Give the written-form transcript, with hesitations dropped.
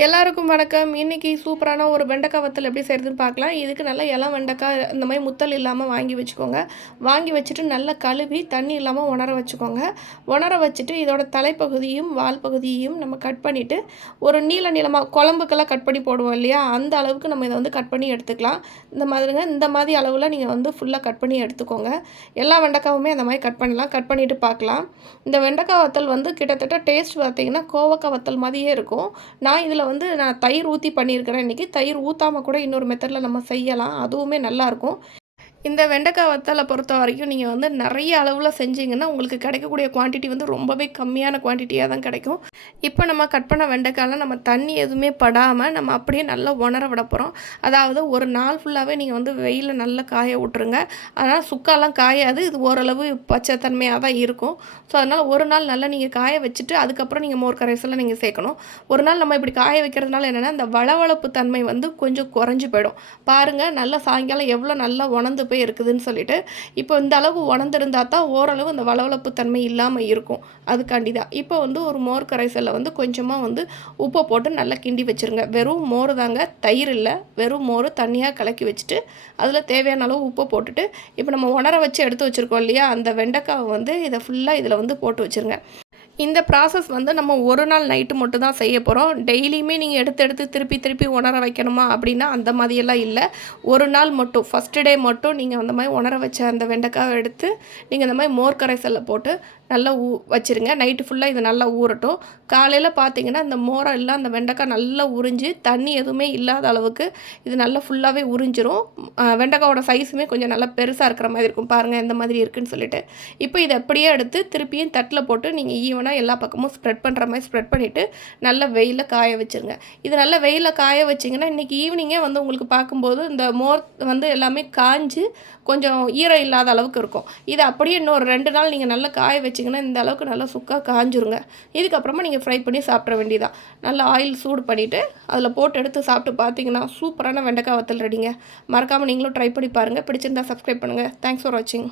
எல்லாருக்கும் வணக்கம். இன்னைக்கு சூப்பரான ஒரு வெண்டைக்காய் வத்தல் எப்படி செய்கிறதுன்னு பார்க்கலாம். இதுக்கு நல்லா இளம் வெண்டைக்காய் இந்த மாதிரி முத்தல் இல்லாமல் வாங்கி வச்சுக்கோங்க. வாங்கி வச்சுட்டு நல்லா கழுவி தண்ணி இல்லாமல் உணர வச்சுக்கோங்க. உணர வச்சுட்டு இதோட தலைப்பகுதியும் வால் பகுதியையும் நம்ம கட் பண்ணிவிட்டு ஒரு நீளமாக குழம்புக்கெல்லாம் கட் பண்ணி போடுவோம் இல்லையா, அந்த அளவுக்கு நம்ம இதை வந்து கட் பண்ணி எடுத்துக்கலாம். இந்த மாதிரி அளவில் நீங்கள் வந்து ஃபுல்லாக கட் பண்ணி எடுத்துக்கோங்க. எல்லா வெண்டைக்காவுமே அந்த மாதிரி கட் பண்ணலாம். கட் பண்ணிவிட்டு பார்க்கலாம். இந்த வெண்டைக்காய் வத்தல் வந்து கிட்டத்தட்ட டேஸ்ட் பார்த்தீங்கன்னா கோவக்காய் வத்தல் மாதிரியே இருக்கும். நான் தயிர் ஊற்றி பண்ணியிருக்கிறேன் இன்றைக்கி. தயிர் ஊற்றாமல் கூட இன்னொரு மெத்தடில் நம்ம செய்யலாம், அதுவுமே நல்லாயிருக்கும். இந்த வெண்டைக்காய் வத்தலை பொறுத்த வரைக்கும் நீங்கள் வந்து நிறைய அளவில் செஞ்சீங்கன்னா உங்களுக்கு கிடைக்கக்கூடிய குவான்டிட்டி வந்து ரொம்பவே கம்மியான குவான்டிட்டியாக தான் கிடைக்கும். இப்போ நம்ம கட் பண்ண வெண்டைக்காயில் நம்ம தண்ணி எதுவுமே படாமல் நம்ம அப்படியே நல்லா உணர விட போகிறோம். அதாவது ஒரு நாள் ஃபுல்லாகவே நீங்கள் வந்து வெயிலில் நல்லா காய விட்ருங்க. அதனால் சுக்காலாம் காயாது, இது ஓரளவு பச்சை தன்மையாக தான் இருக்கும். ஸோ அதனால் ஒரு நாள் நல்லா நீங்கள் காய வச்சுட்டு அதுக்கப்புறம் நீங்கள் மோர் கரைசலை நீங்கள் சேர்க்கணும். ஒரு நாள் நம்ம இப்படி காய வைக்கிறதுனால என்னென்னா இந்த வளவளப்பு தன்மை வந்து கொஞ்சம் குறைஞ்சி போயிடும். பாருங்கள், நல்லா சாயங்காலம் எவ்வளோ நல்லா உணர்ந்து போய் இருக்குதுன்னு சொல்லிட்டு. இப்போ இந்த அளவு உணர்ந்திருந்தா தான் ஓரளவு அந்த வளவளப்பு தன்மை இல்லாமல் இருக்கும். அதுக்காண்டி தான் இப்போ வந்து ஒரு மோர் கரைசலில் வந்து கொஞ்சமாக வந்து உப்பை போட்டு நல்லா கிண்டி வச்சுருங்க. வெறும் மோர் தாங்க, தயிர் இல்லை, வெறும் மோர் தண்ணியாக கலக்கி வச்சுட்டு அதில் தேவையான அளவு உப்பை போட்டுட்டு இப்போ நம்ம உணர வச்சு எடுத்து வச்சுருக்கோம் இல்லையா, அந்த வெண்டைக்காவை வந்து இதை ஃபுல்லாக இதில் வந்து போட்டு வச்சுருங்க. இந்த ப்ராசஸ் வந்து நம்ம ஒரு நாள் நைட்டு மட்டும் தான் செய்ய போகிறோம். டெய்லியுமே நீங்கள் எடுத்து திருப்பி உணர வைக்கணுமா அப்படின்னா அந்த மாதிரியெல்லாம் இல்லை. ஒரு நாள் மட்டும், ஃபஸ்ட்டு டே மட்டும் நீங்கள் அந்த மாதிரி உணர வச்ச அந்த வெண்டைக்காவை எடுத்து நீங்கள் இந்த மாதிரி மோர் கரைசலில் போட்டு நல்லா வச்சுருங்க. நைட்டு ஃபுல்லாக இது நல்லா ஊறட்டும். காலையில் பார்த்தீங்கன்னா இந்த மோரெல்லாம் அந்த வெண்டைக்காய் நல்லா உறிஞ்சி தண்ணி எதுவுமே இல்லாத அளவுக்கு இது நல்லா ஃபுல்லாகவே உறிஞ்சிரும். வெண்டைக்காவோட சைஸுமே கொஞ்சம் நல்லா பெருசாக இருக்கிற மாதிரி இருக்கும். பாருங்கள் எந்த மாதிரி இருக்குதுன்னு சொல்லிட்டு. இப்போ இதை அப்படியே எடுத்து திருப்பியும் தட்டில் போட்டு நீங்கள் ஈவனாக எல்லா பக்கமும் ஸ்ப்ரெட் பண்ணுற மாதிரி ஸ்ப்ரெட் பண்ணிவிட்டு நல்லா வெயிலில் காய வச்சுருங்க. இது நல்லா வெயிலில் காய வச்சிங்கன்னா இன்றைக்கி ஈவினிங்கே வந்து உங்களுக்கு பார்க்கும்போது இந்த மோர் வந்து எல்லாமே காஞ்சு கொஞ்சம் ஈரம் இல்லாத அளவுக்கு இருக்கும். இதை அப்படியே இன்னொரு 2 நாள் நீங்கள் நல்லா காய வச்சிங்கன்னா இந்த அளவுக்கு நல்லா சுக்காக காஞ்சிருங்க. இதுக்கப்புறமா நீங்கள் ஃப்ரை பண்ணி சாப்பிட்ற வேண்டியதான். நல்லா ஆயில் சூடு பண்ணிவிட்டு அதில் போட்டு எடுத்து சாப்பிட்டு பார்த்தீங்கன்னா சூப்பரான வெண்டைக்காய் வத்தல் ரெடிங்க. மறக்காமல் நீங்களும் ட்ரை பண்ணி பாருங்கள். பிடிச்சிருந்தா சப்ஸ்கிரைப் பண்ணுங்கள். தேங்க்ஸ் ஃபார் வாட்சிங்.